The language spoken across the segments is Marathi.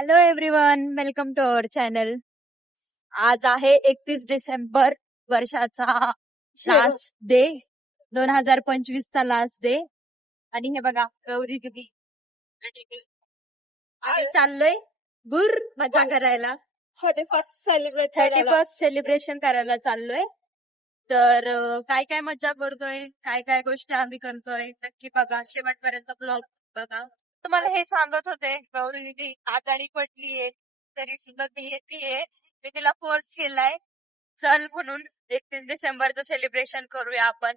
Hello everyone, welcome to our channel. आज आहे 31 डिसेंबर, वर्षाचा लास्ट डे, 2025 चा लास्ट डे. आणि हे बघा गौरी दिदी आम्ही चाललोय गुर मजा करायला. 31st सेलिब्रेशन करायला चाललोय. तर काय काय मजा करतोय, काय काय गोष्टी आम्ही करतोय, नक्की बघा, शेवटपर्यंत ब्लॉग बघा. तुम्हाला हे सांगत होते, गौरी दिदी आजारी पडलीये तरी सुद्धा ती येतेय. मी तिला फोर्स केलाय, चल म्हणून 31 डिसेंबरचं सेलिब्रेशन करूया आपण.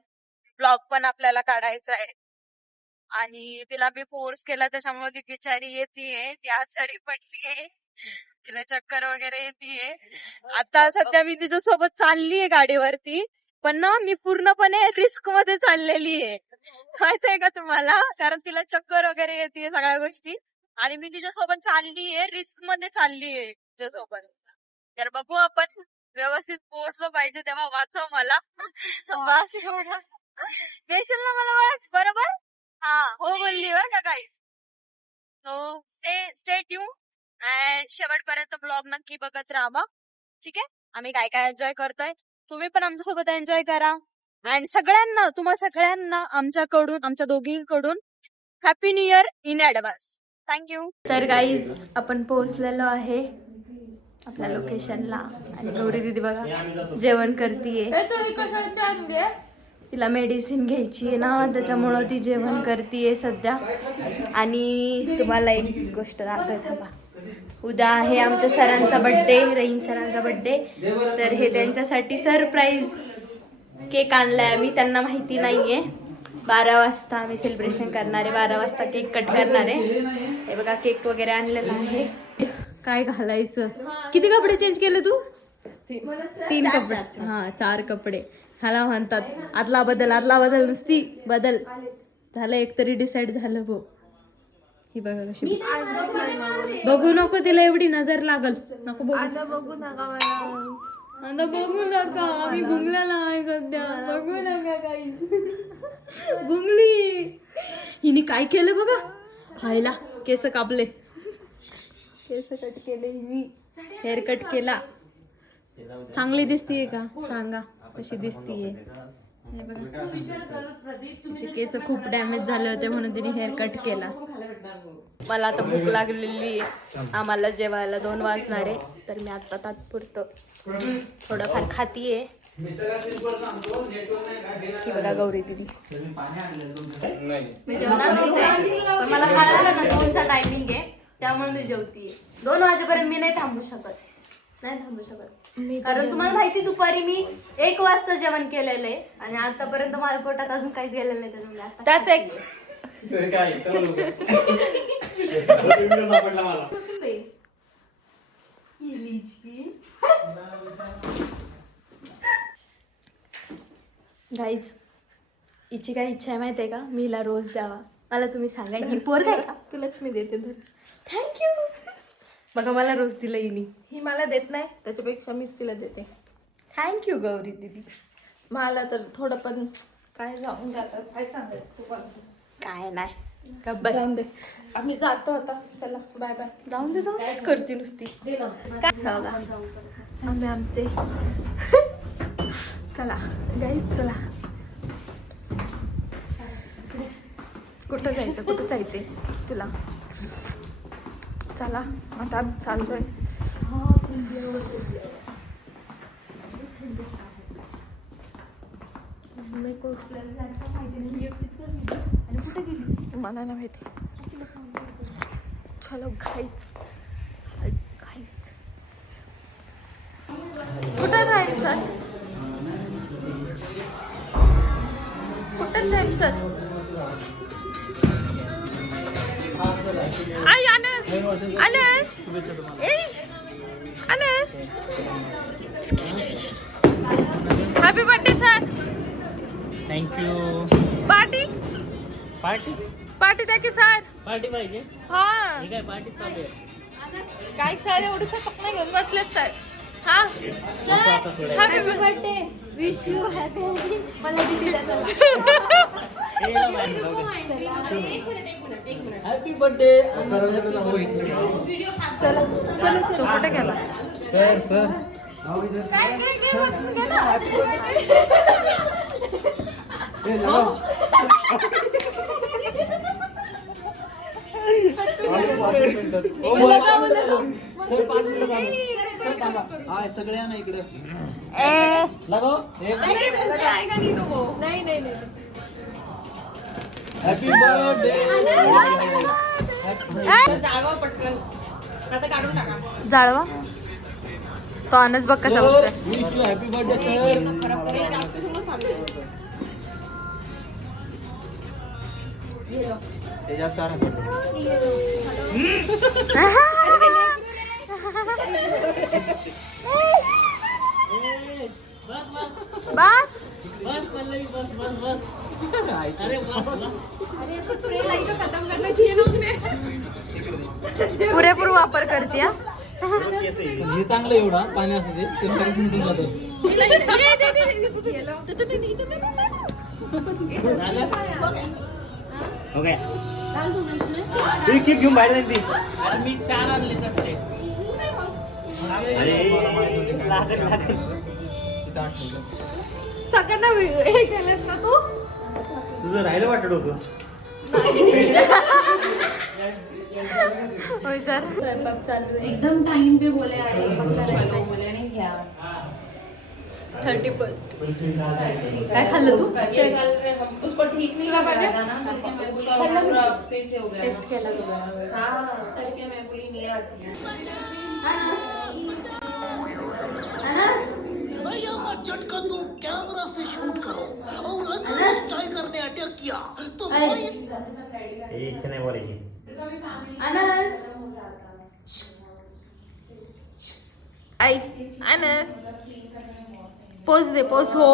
ब्लॉग पण आपल्याला काढायचा आहे आणि तिला मी फोर्स केला, त्याच्यामुळे ती बिचारी येतेय. ती आजारी पडलीये, तिला चक्कर वगैरे येतेय. आता सध्या मी तिच्यासोबत चाललीये गाडीवरती, पण ना मी पूर्णपणे रिस्क मध्ये चाललेली आहे, माहितीये का तुम्हाला, कारण तिला चक्कर वगैरे येते सगळ्या गोष्टी, आणि मी तिच्यासोबत चाललीये, रिस्क मध्ये चाललीये तिच्यासोबत. तर बघू, आपण व्यवस्थित पोहोचलो पाहिजे, तेव्हा वाचव मला. बस एवढं देशील ना मला, बरोबर? हा, हो बोलली बरं का गाईस. सो स्टे ट्यून अँड शेवटपर्यंत ब्लॉग नक्की बघत राहा. ठीक आहे, आम्ही काय काय एन्जॉय करतोय, तुम्ही पण आमच्यासोबत एन्जॉय करा. अँड सगळ्यांना, तुम्हा सगळ्यांना आमच्याकडून, आमच्या दोघींकडून happy new year in advance. Thank you. तर गाईज, आपण पोहोचलेलो आहे आपल्या लोकेशनला, आणि गौरी दिदी बघा जेवण करतीये. तिला मेडिसिन घ्यायची आहे ना, त्याच्यामुळं ती जेवण करतीये सध्या. आणि तुम्हाला एक गोष्ट दाखवायचं, थांबा. उद्या आहे आमच्या सरांचा बर्थडे, रहीम सरांचा बर्थडे. तर हे त्यांच्यासाठी सरप्राईज केक आणलाय आम्ही, त्यांना माहिती नाहीये. 12 वाजता आम्ही सेलिब्रेशन करणार आहे, 12 वाजता केक कट करणार आहे. हे बघा, केक वगैरे आणलेला आहे. काय घालायचं, किती कपडे चेंज केले तू? 3 कपडे. हा, 4 कपडे ह्याला म्हणतात आदला बदल नुसती बदल. झालं, एक तरी डिसाईड झालं भाऊ. ही बघा कशी, बघू नको तिला, एवढी नजर लागल नको बघू. आता बघू नका मला, आता बघू नका, आम्ही गुंगलेला आहे सध्या, बघू नका काही. गुंगली हिने काय केलं बघा, हायला केस कापले, केस कट केले हिने, हेअर कट केला. चांगली दिसतीये का सांगा, कशी दिसतीये? तिचे केस खूप डॅमेज झाले होते म्हणून तिने हेअर कट केला. मला आता भूक लागलेली आहे, आम्हाला जेवायला 2 वाजणार आहे. तर मी आता तात्पुरतं थोडंफार खातीये. की बघा गौरी दिदी, मी जेवणार नव्हते, पण मला कळालं ना 2चा टायमिंग आहे, त्यामुळे मी जेवतीये. 2 वाजेपर्यंत मी नाही थांबू शकत, कारण तुम्हाला माहिती, दुपारी मी 1 वाजता जेवण केलेलं आहे आणि आतापर्यंत माझ्या पोटात अजून काहीच गेलेलं नाही. त्याच एक गाईज, हिची काय इच्छा आहे माहितीये का, मी हिला रोज द्यावा. मला तुम्ही सांगा, ही पोर काय का? तुलाच मी देते. थँक्यू. बघा, मला रोज दिलं हिनी, ही मला देत नाही, त्याच्यापेक्षा मीच तिला देते. थँक्यू गौरी दिदी. मला तर थोडं पण काय जाऊन जातात, काय सांगायचं तुम्हाला. काय नाही, बस जाऊन दे, आम्ही जातो आता, चला बाय बाय. जाऊन दे, जाऊनच करते नुसती. आम्ही आमचे चला गाईज, चला. कुठं जायचंय तुला? चला आता चाललोय. मला नाही माहिती. चलो गाईज, कुठं जायचं, कुठं जायचं? आई अनस, happy birthday sir. Thank you. Party द्या की सर. पार्टी पाहिजे? हा, ठीक आहे, पार्टी चालू आहे. काय सर, एवढं सर नाही घेऊन बसलेत सर. हा आता थोड्या happy birthday wish you happy मला दिदीला हॅपी बर्थडे चलो कुठे गेला सर सर काय वस्तू सगळ्यांना इकडे लगो नाही हॅपी बर्थडे जाळवा तो अनस बघ कसा बघतोय. Wish you happy birthday sir त्याच्यात सारा बस बस पल्लवी बस बस बस अरे बस पुरेपूर वापर करते हा. हे चांगलं एवढा पाणी असतं ते निघून जातं ओके घेऊन बाहेर जाईल ती मी 4 आणले असते सगळ्यांना हे केलंस ना तू तुझं राहिलं वाटत होतं होय सर स्वयंपाक चालू आहे एकदम टाइम पे बोले बोले नहीं क्या 31st काय खाल्लं तू पिछले साल में हम उसको ठीक नहीं लगा था ना करके मैं बोली पूरा फिर से हो गया टेस्ट केला तुला हाँ करके मैं बोली नहीं आती है झटका दो कैमरा से शूट करो और अगर स्टाइल करने अटैक किया तो इच्छा नाही बोलायची आई अनस पोज दे पोज हो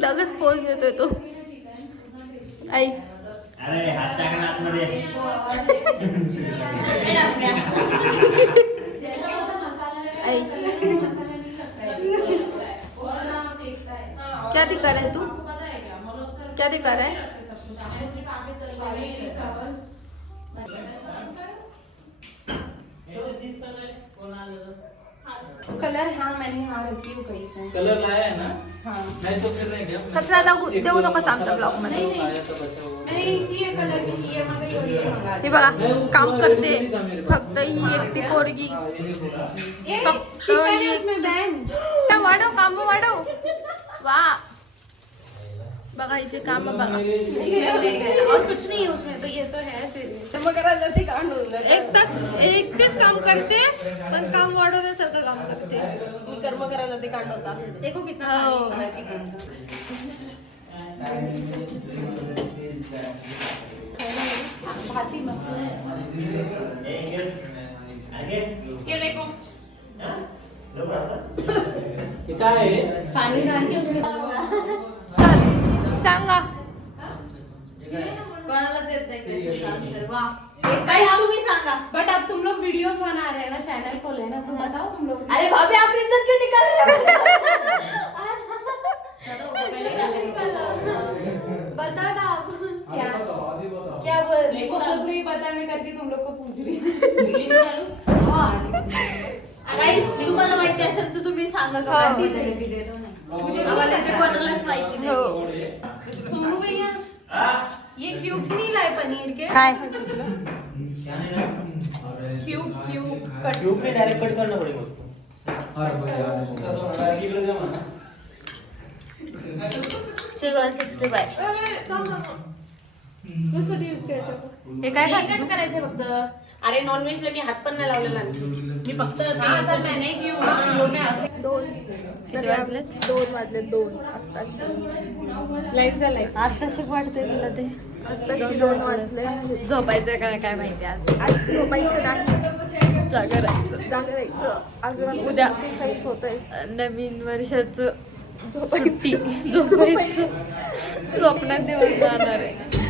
लगेच पोज देतोय तो आई अरे हात टाकणार आतमध्ये आई क्या दिखा रहा है तू क्या दिखा रहा है कलर हाँ मैंने यहाँ रखी हूँ कहीं से कलर लाया है ना हाँ नहीं तो फिर नहीं क्या कचरा देऊ नकोस आमच्या ब्लॉग मध्ये मैंने इसलिए कलर की ये मंगाई और ये मंगा हे बघा काम करते फक्त ही एकटी पोरगी फक्त ही उसमें बहन वाढव काम वाढव वा बघा हिचे काम बघा और कुछ नहीं है उसमें तो ये तो है सिर्फ मगर जाते कांड होऊन एकटेच काम करते पण काम वाढवण्यासारखं काम करते कर्म करायला ते कांड होता असं देखो कितना हो. पानी होना चिकन भाती हे काय आहे पानी डाल के उसमें चल सांगा कोणालाच येत नाही क्वेश्चनचा आंसर वाह गाइस तुम ही सांगा बट अब तुम लोग वीडियोस बना रहे हैं ना चैनल खोले ना तो बताओ तुम लोग अरे भाभी आप इज्जत क्यों निकाल रहे बता ना आप क्या क्या बोल मेरे को खुद नहीं पता मैं करके तुम लोग को पूछ रही हूँ गाइस तुम्हाला माहिती असेल तर तुम्ही सांगा कमेंट मध्ये आम्हाला ते कोणालाच माहिती नाही सोनू भैया ये क्यूब्स नहीं लाए पनीर के काय क्यूब ट्यूब में डायरेक्ट कट करना पड़ेगा उसको अरे भैया इकडे जा म्हणा चिकन 65 हे काय खाते तू? करायचं फक्त अरे नॉनव्हेजला मी हात पण नाही लावलेला आणखी. मी फक्त नाही की किती वाजले 2 वाजले 2 आत्ताशी लाईव्ह झालाय आत्ताशी वाटतंय तुला ते आत्ताशी 2 वाजले झोपायचं का काय माहिती आज आज झोपायचं नाही जागरायचं जागरायचं अजून उद्या. 65 होतंय नवीन वर्षाचं झोपायचं झोपायचं स्वप्नात दिवस जाणार आहे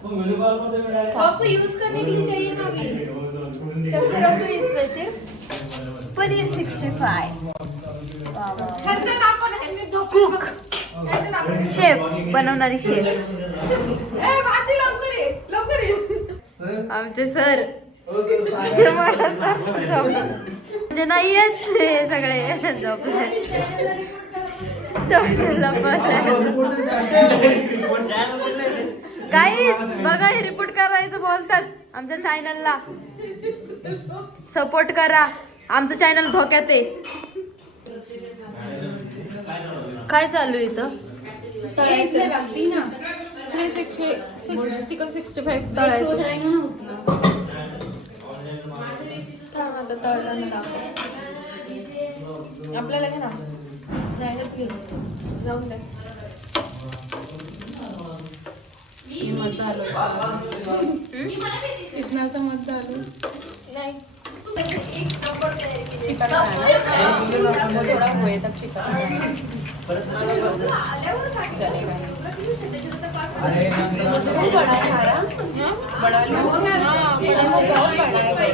आपको यूज करने के लिए चाहिए ना अभी पनीर 65 कुक शेफ बनवणारी शेफ आमचे सर म्हणजे नाही आहेत हे सगळे झोपले काही बघा हे रिपोर्ट करायचं बोलतात आमच्या चॅनलला सपोर्ट करा आमचं चॅनल धोक्यात आहे काय चालू आहे इथं चिकन 65 तळायचं आपल्याला घे ना जाऊन दे इथनाचा मत आलो नाही थोड़ा हुए तब चिकन बड़ा है हमारा बड़ा लो बहुत बड़ा है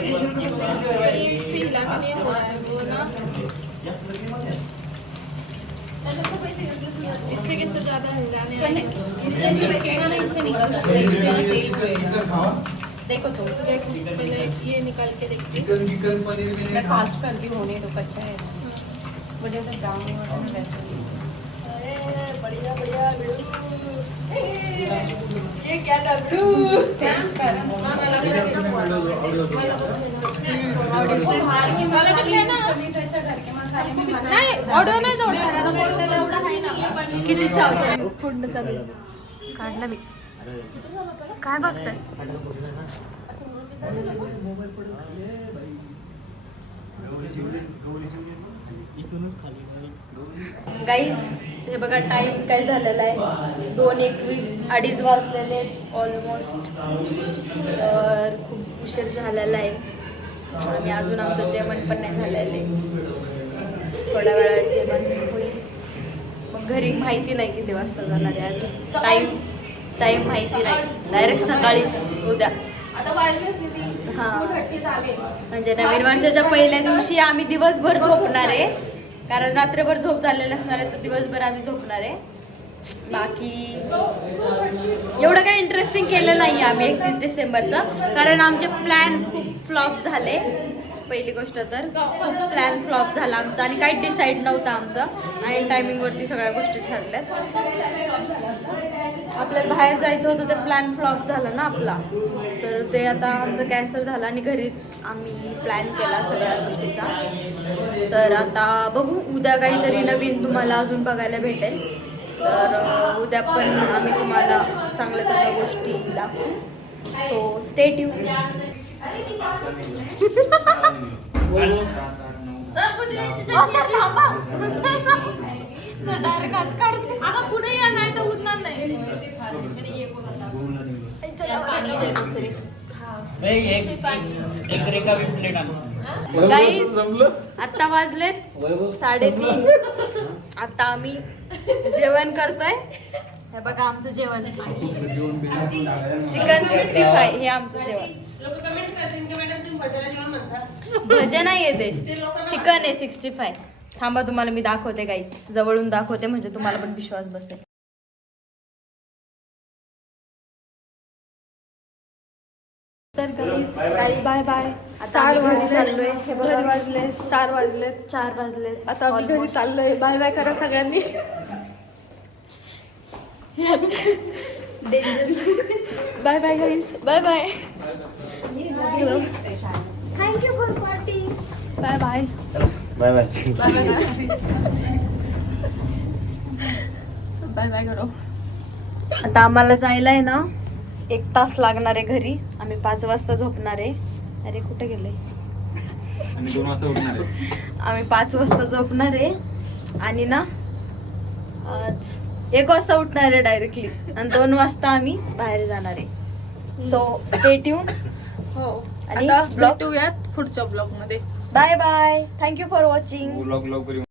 इससे कैसे ज्यादा हिलाने इससे चिपकेगा ना इससे निकल सकता है इससे ना तेल उड़ेगा देखो तो पहले ये निकाल के देखती मैं फास्ट करती हूँ होने तो कच्चा है मुझे ऐसा ब्राउन होता है वैसे अरे बढ़िया बढ़िया ये क्या डब्लू टेस्ट कर नाही ऑर्डर नाही किती चाव फूड चालू काढलं मी काय बघताय गाईज हे बघा टाइम काय झालेला आहे 2:21 2:30 वाजलेले ऑलमोस्ट तर खूप उशीर झालेला आहे आणि अजून आमचं जेवण पण नाही झालेलं आहे थोड्या वेळात जेवण होईल मग घरी माहिती नाही किती वाजता जाणार आहे आणि टाइम माहिती नाही डायरेक्ट सकाळी उद्या हां म्हणजे नवीन वर्षाच्या पहिल्या दिवशी आम्ही दिवसभर झोपणार आहे कारण रात्रभर झोप झालेली असणार आहे तर दिवसभर आम्ही झोपणार आहे बाकी एवढं काही इंटरेस्टिंग केलं नाही आम्ही 31 डिसेंबरचं कारण आमचे प्लॅन खूप फ्लॉप झाले पहिली गोष्ट तर प्लॅन फ्लॉप झाला आमचा आणि काही डिसाईड नव्हतं आमचं आणि टायमिंगवरती सगळ्या गोष्टी ठरल्यात आपल्याला बाहेर जायचं होतं ते प्लॅन फ्लॉप झाला ना आपला तर ते आता आमचं कॅन्सल झालं आणि घरीच आम्ही प्लॅन केला सगळ्या गोष्टीचा तर आता बघू उद्या काहीतरी नवीन तुम्हाला अजून बघायला भेटेल तर उद्या पण आम्ही तुम्हाला चांगल्या चांगल्या गोष्टी दाखवू सो स्टे ट्यून आता पुढे या नाही तर उठणार नाही गाईज आता वाजलेत 3:30 आता आम्ही जेवण करतोय हे बघा आमचं जेवण चिकन 65 हे आमचं जेवण भजन नाही येते चिकन आहे 65 थांबा तुम्हाला मी दाखवते गाईज जवळून दाखवते म्हणजे तुम्हाला पण विश्वास बसेल तर काही बाय बाय आता आम्ही घरी चाललोय हे बघा वाजले 4 वाजले आता आम्ही घरी चाललोय बाय बाय करा सगळ्यांनी bye bye guys bye bye thank you for party bye bye bye bye bye bye करो आता आम्हाला जायला आहे ना 1 तास लागणार आहे घरी आम्ही 5 वाजता झोपणार आहे अरे कुठे गेले आणि 2 वाजता उठणार आहे आम्ही 5 वाजता झोपणार आहे आणि ना आज 1 वाजता उठणार आहे डायरेक्टली आणि 2 वाजता आम्ही बाहेर जाणार आहे सो स्टे ट्यून हो आणि आता ब्लॉग भेटूयात पुढच्या ब्लॉग मध्ये bye bye thank you for watching लवकर